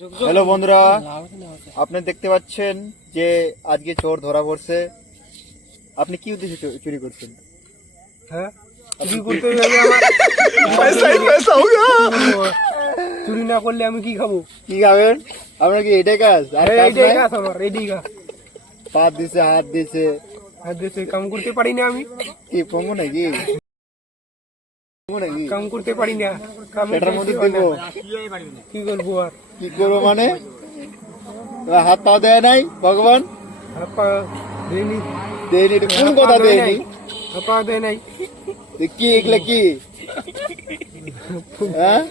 Hello বন্ধুরা, আপনি দেখতে পাচ্ছেন যে আজকে চোর ধরা পড়ছে। আপনি কি উদ্দেশ্যে চুরি করছেন? হ্যাঁ, চুরি করতে যাবে চুরি না করলে আমি কি খাবো? কি খাবেন? আপনার কি এটাই কাজ? আর কাজ এইটাই নাই? কাজ আমার, এইটাই কাজ। পা দিছে, হাত দিছে, হাত দিয়ে কাম করতে পারি না আমি। কি পঙ্গু নাকি? পঙ্গু নাকি? কাম করতে পারি না। এটার মধ্যে দিব কি করবো আর? কি করবো মানে? হাত পা দেয় নাই ভগবান? হাত পা দেয়নি। দেয়নি? এটা কোন কথা দেয়নি? হাত পা দেয় নাই। কি এগুলা কি? হ্যাঁ,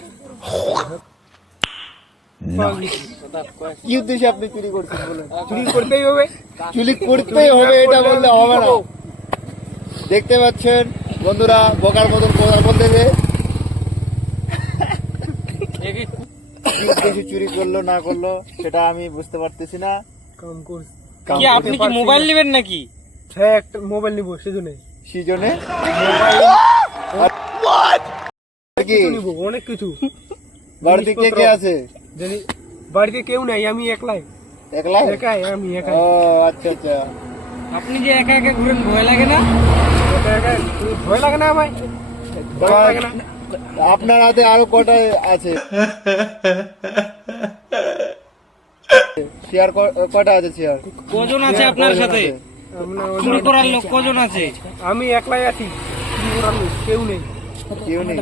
কি উদ্দেশ্যে আপনি চুরি করছেন বলেন? চুরি করতেই হবে। চুরি করতেই হবে এটা বললে হবে না। দেখতে পাচ্ছেন বন্ধুরা, বোকার মতন কথা বলতেছে। কি উদ্দেশ্যে চুরি করলো না করলো সেটা আমি বুঝতে পারতেছি না। কাম করছি। কি আপনি কি মোবাইল নেবেন নাকি? হ্যাঁ, একটা মোবাইল নিবো সেজন্য। সিজনে কি নিবো অনেক কিছু। বাড়িতে কে কে আছে? জানি বাড়িতে কেউ নাই, আমি একলাই। একলাই? একাই, আমি একাই। ও আচ্ছা আচ্ছা। আপনি যে একা একা ঘুরেন ভয় লাগে না? একাই। ভয় লাগে না আমায়? ভয় লাগে না। আপনার হাতে আরো কটা আছে? চেয়ার কটা আছে? চেয়ার কজন আছে আপনার সাথে? চুরি করার লোক কজন আছে? আমি একলাই আছি, চুরি করার লোক কেউ নেই। কেউ নেই।